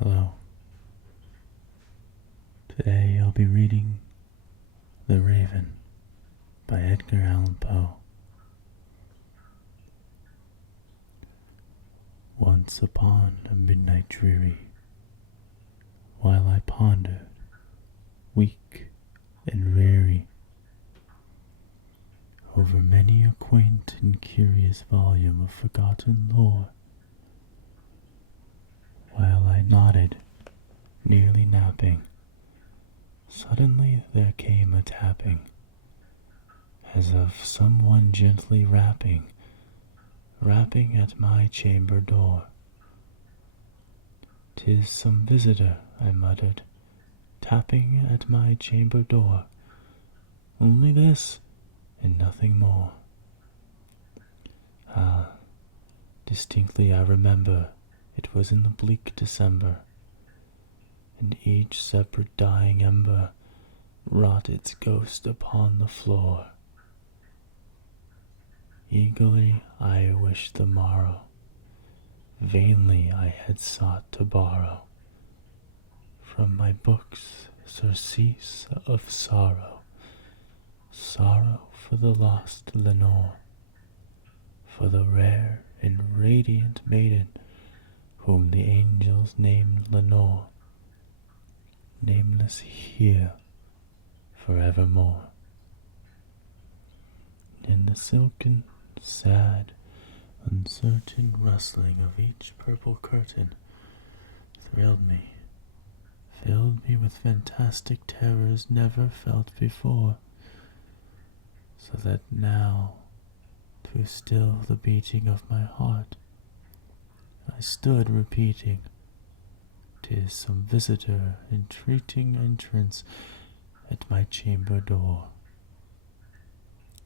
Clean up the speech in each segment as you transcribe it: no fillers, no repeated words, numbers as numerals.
Hello. Today I'll be reading The Raven by Edgar Allan Poe. Once upon a midnight dreary, while I pondered, weak and weary, over many a quaint and curious volume of forgotten lore, while I nodded, nearly napping, suddenly there came a tapping, as of someone gently rapping at my chamber door. "'Tis some visitor," I muttered, "tapping at my chamber door. Only this, and nothing more." Ah, distinctly I remember it was in the bleak December, and each separate dying ember wrought its ghost upon the floor. Eagerly I wished the morrow, vainly I had sought to borrow from my books surcease of sorrow, sorrow for the lost Lenore, for the rare and radiant maiden whom the angels named Lenore, nameless here forevermore. In the silken, sad, uncertain rustling of each purple curtain thrilled me, filled me with fantastic terrors never felt before, so that now, to still the beating of my heart, I stood repeating, "'Tis some visitor entreating entrance at my chamber door.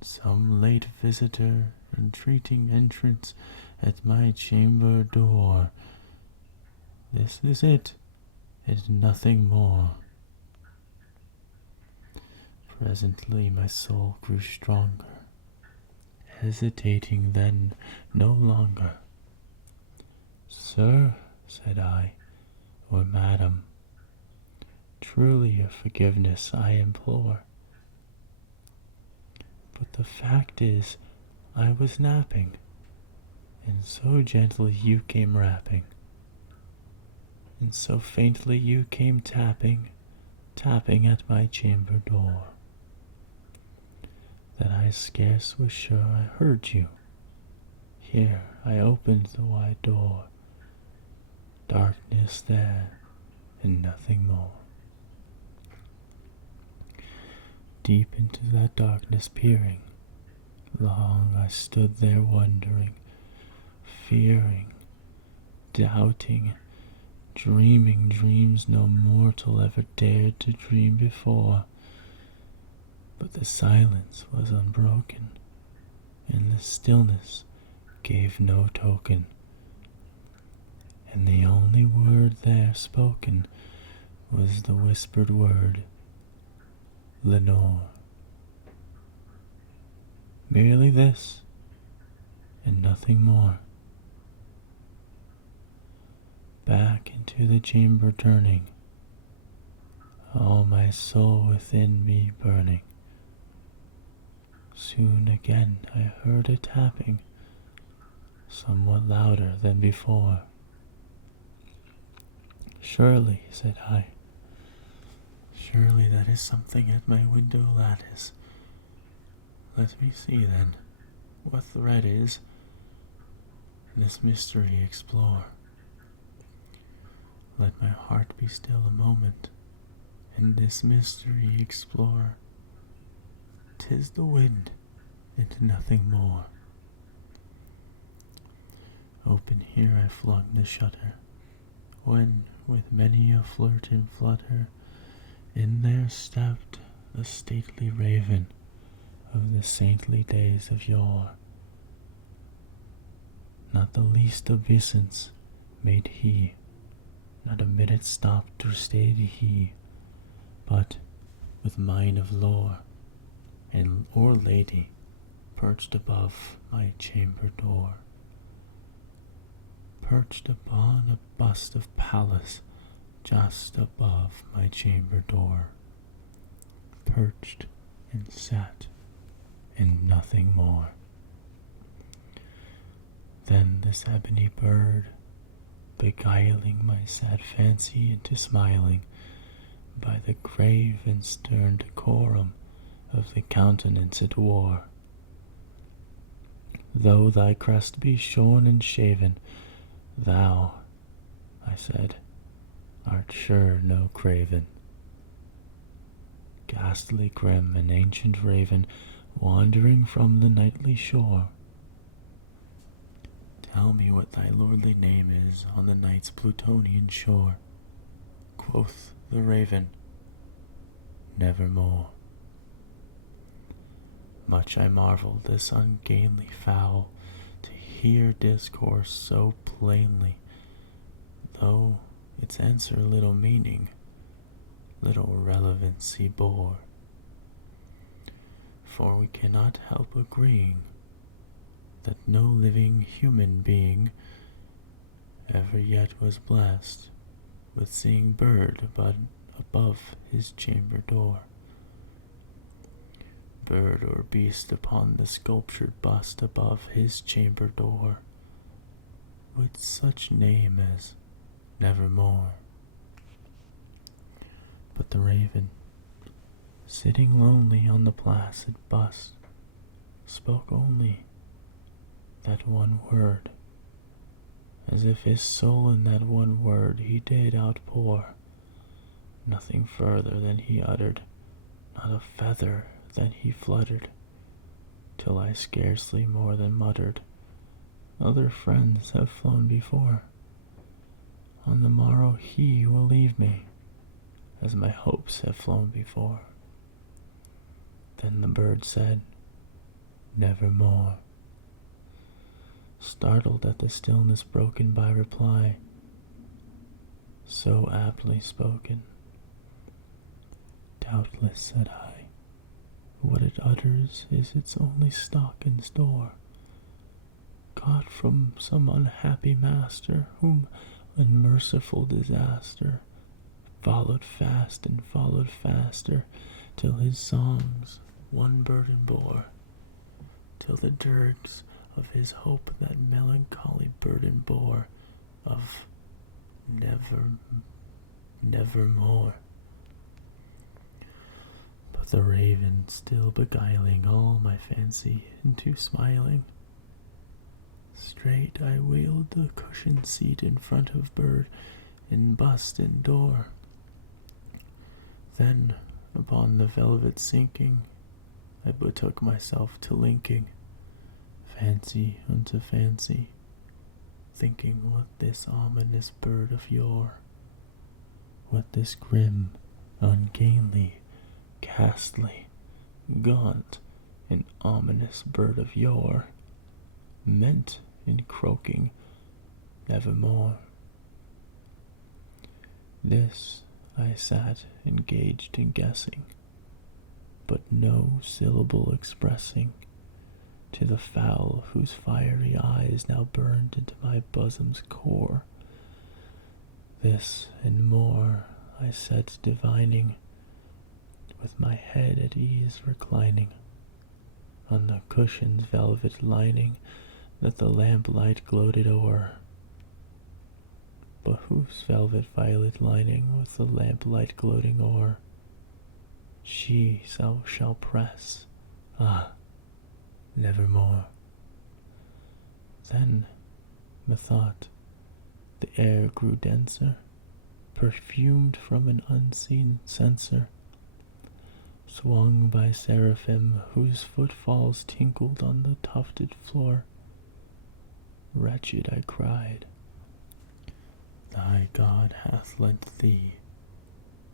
Some late visitor entreating entrance at my chamber door. This is it, and nothing more." Presently my soul grew stronger, hesitating then no longer. "Sir," said I, "or madam, truly your forgiveness I implore. But the fact is, I was napping, and so gently you came rapping, and so faintly you came tapping at my chamber door, that I scarce was sure I heard you. Here I opened the wide door, darkness there, and nothing more. Deep into that darkness peering, long I stood there wondering, fearing, doubting, dreaming dreams no mortal ever dared to dream before. But the silence was unbroken, and the stillness gave no token, and the only word there spoken was the whispered word, Lenore. Merely this, and nothing more. Back into the chamber turning, all my soul within me burning, soon again I heard a tapping, somewhat louder than before. "Surely," said I, "surely that is something at my window lattice. Let me see, then, what thread is, this mystery explore. Let my heart be still a moment, and this mystery explore. 'Tis the wind, and nothing more." Open here I flung the shutter, when, with many a flirt and flutter, in there stepped the stately raven of the saintly days of yore. Not the least obeisance made he, not a minute stopped or stayed he, but, with mien of lore, and or lady, perched above my chamber door. Perched upon a bust of Pallas, just above my chamber door, perched and sat, and nothing more. Then this ebony bird, beguiling my sad fancy into smiling, by the grave and stern decorum of the countenance it wore. Though thy crest be shorn and shaven, thou, I said, art sure no craven. Ghastly grim, an ancient raven, wandering from the nightly shore. Tell me what thy lordly name is on the night's Plutonian shore. Quoth the raven, nevermore. Much I marveled this ungainly fowl to hear discourse so plainly, though its answer little meaning, little relevancy bore. For we cannot help agreeing that no living human being ever yet was blessed with seeing bird but above his chamber door. Bird or beast upon the sculptured bust above his chamber door, with such name as nevermore. But the raven, sitting lonely on the placid bust, spoke only that one word, as if his soul in that one word he did outpour. Nothing further than he uttered, not a feather than he fluttered, till I scarcely more than muttered, other friends have flown before. On the morrow he will leave me, as my hopes have flown before. Then the bird said, nevermore. Startled at the stillness broken by reply, so aptly spoken. Doubtless, said I, what it utters is its only stock and store, got from some unhappy master, whom unmerciful disaster followed fast and followed faster, till his songs one burden bore, till the dirges of his hope that melancholy burden bore of nevermore. But the raven still beguiling all my fancy into smiling, straight I wheeled the cushioned seat in front of bird and bust and door. Then upon the velvet sinking, I betook myself to linking fancy unto fancy, thinking what this ominous bird of yore, what this grim, ungainly, ghastly, gaunt, and ominous bird of yore meant in croaking nevermore. This I sat engaged in guessing, but no syllable expressing to the fowl whose fiery eyes now burned into my bosom's core. This and more I sat divining, with my head at ease reclining on the cushion's velvet lining that the lamplight gloated o'er. But whose velvet violet lining with the lamplight gloating o'er? She shall press, nevermore. Then, methought, the air grew denser, perfumed from an unseen censer, swung by seraphim whose footfalls tinkled on the tufted floor. Wretched, I cried, thy God hath lent thee,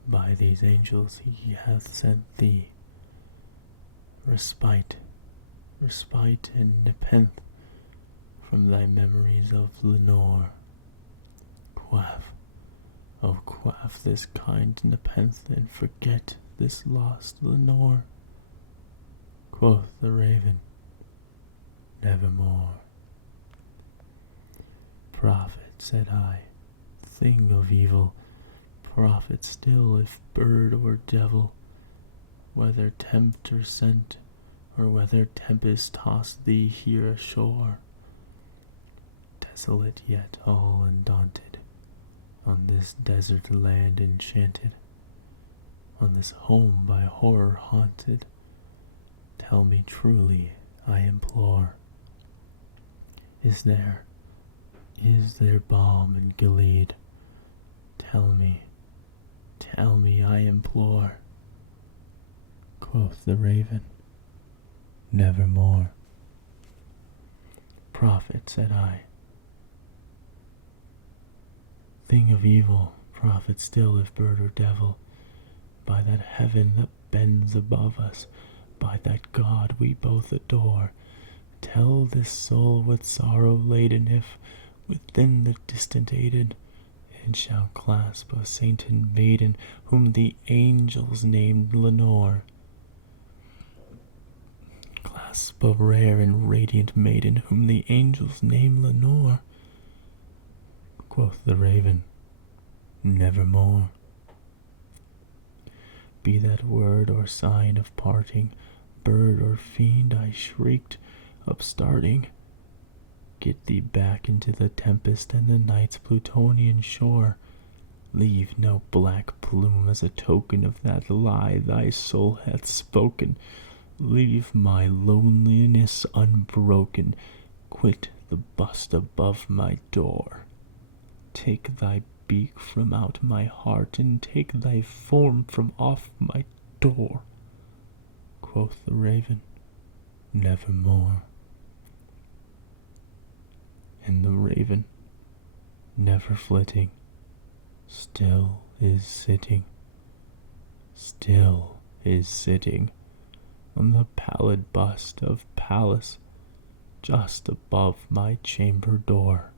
by these angels he hath sent thee, respite and nepenthe from thy memories of Lenore. Quaff, oh quaff this kind nepenthe, and forget this lost Lenore. Quoth the raven, nevermore. Prophet, said I, thing of evil, Prophet still, if bird or devil, whether tempter sent, or whether tempest tossed thee here ashore, desolate yet all undaunted, on this desert land enchanted, on this home by horror haunted, tell me truly, I implore, is there balm in Gilead? Tell me, I implore. Quoth the raven, nevermore. Prophet, said I, thing of evil, prophet still if bird or devil, by that heaven that bends above us, by that God we both adore, tell this soul with sorrow laden if, within the distant Aidenn, it shall clasp a sainted maiden whom the angels named Lenore. Clasp a rare and radiant maiden whom the angels name Lenore. Quoth the raven, nevermore. Be that word or sign of parting, bird or fiend, I shrieked, upstarting, get thee back into the tempest and the night's Plutonian shore. Leave no black plume as a token of that lie thy soul hath spoken. Leave my loneliness unbroken. Quit the bust above my door. Take thy beak from out my heart, and take thy form from off my door. Quoth the raven, nevermore. And the raven, never flitting, still is sitting on the pallid bust of Pallas, just above my chamber door,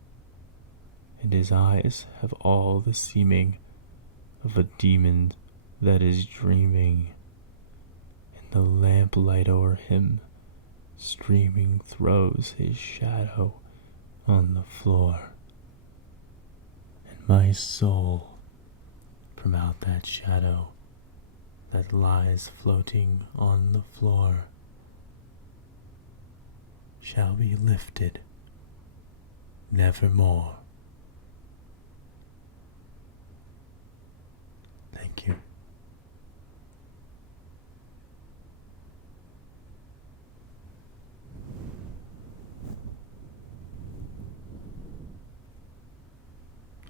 and his eyes have all the seeming of a demon that is dreaming, and the lamplight o'er him streaming throws his shadow on the floor, and my soul from out that shadow that lies floating on the floor shall be lifted nevermore. Thank you.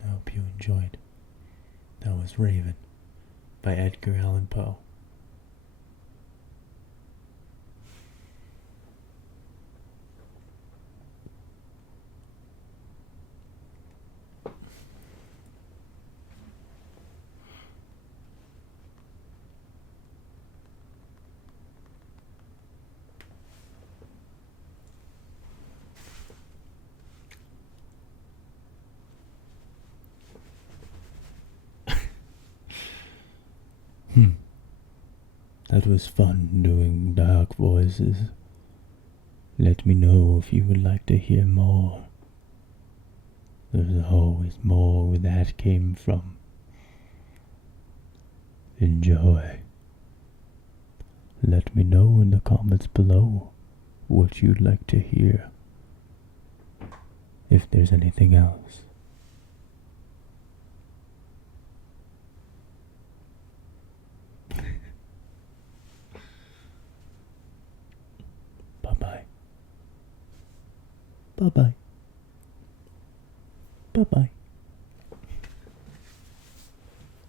I hope you enjoyed. That was Raven by Edgar Allan Poe. That was fun doing dark voices. Let me know if you would like to hear more. There's always more where that came from. Enjoy. Let me know in the comments below what you'd like to hear, if there's anything else. Bye-bye. Bye-bye. Bye-bye.